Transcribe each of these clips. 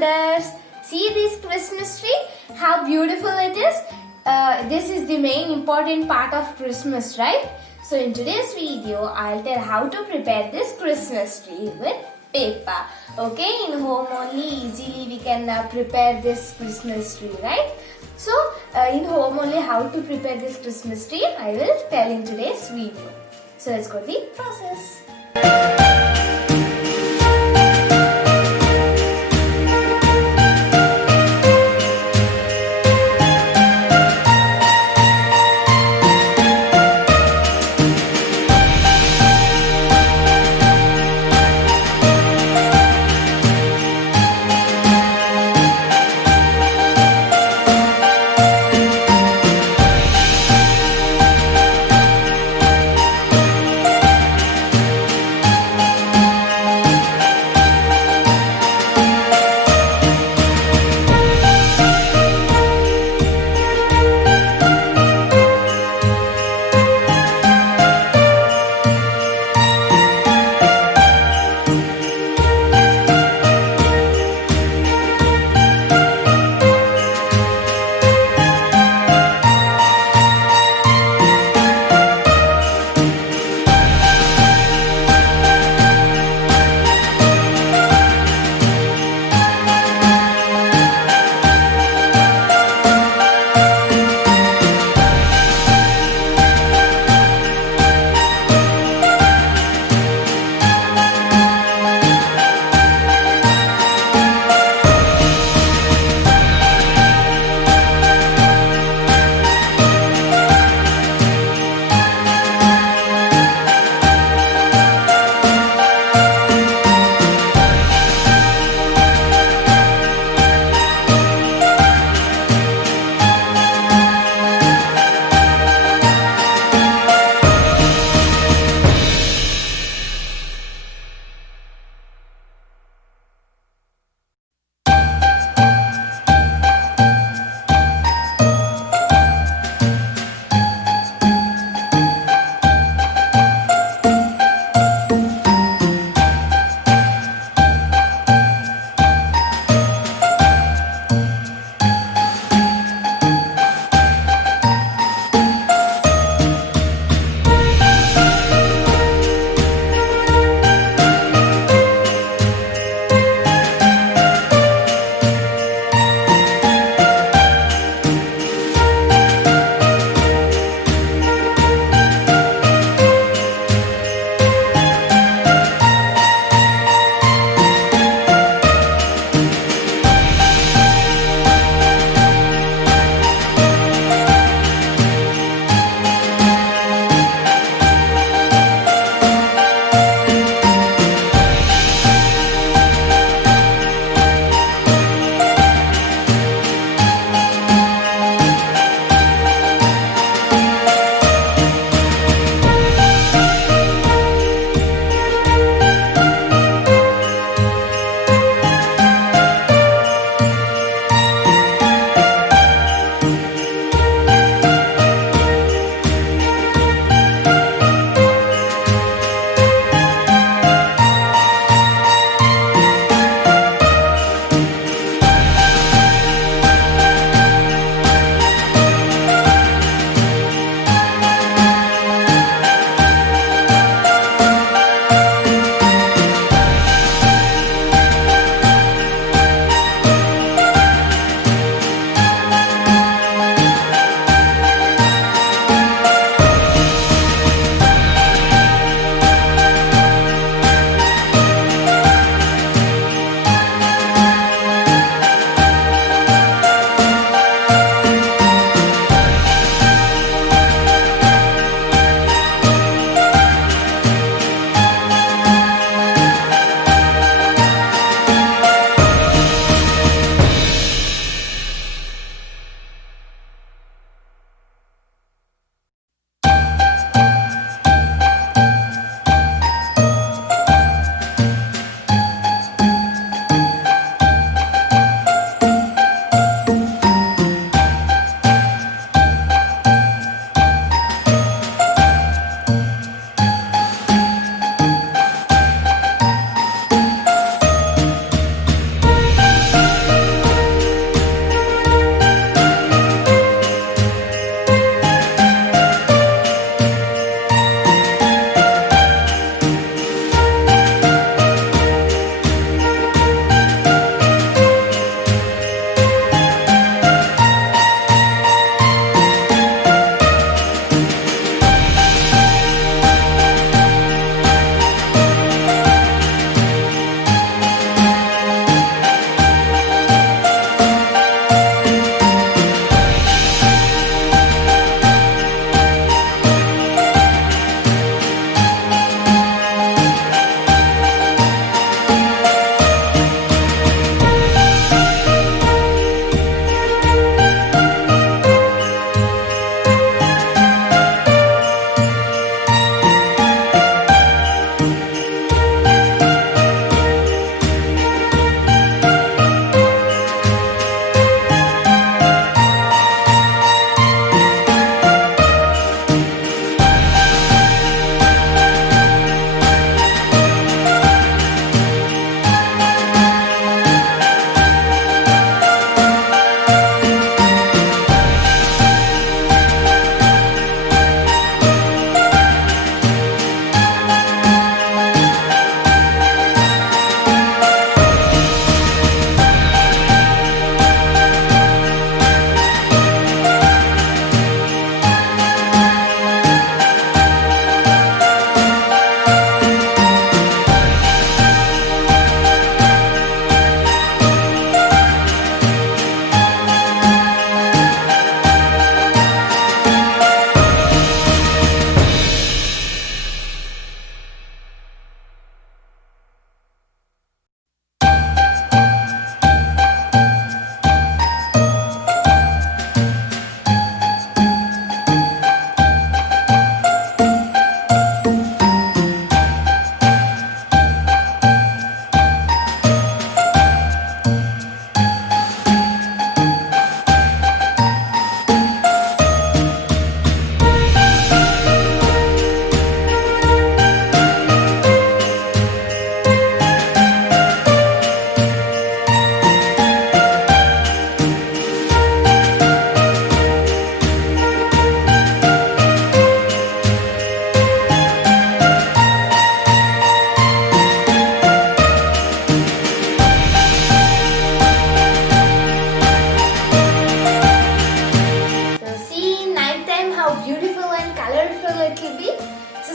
wonders. See this Christmas tree? How beautiful it is. This is the main important part of Christmas, right? So in today's video, I'll tell how to prepare this Christmas tree with paper. Okay, in home only easily we can prepare this Christmas tree, right? So in home only how to prepare this Christmas tree, I will tell in today's video. So let's go the process.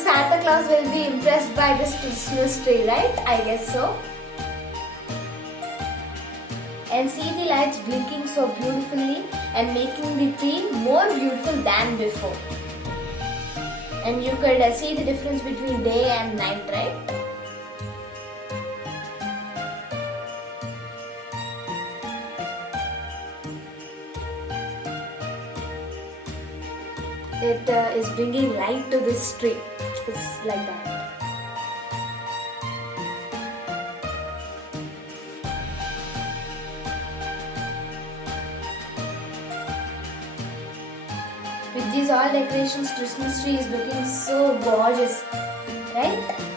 Santa Claus will be impressed by this Christmas tree, right? I guess so. And see the lights blinking so beautifully and making the tree more beautiful than before. And you could see the difference between day and night, right? It is bringing light to this tree. It's like that. With these all decorations, Christmas tree is looking so gorgeous, right?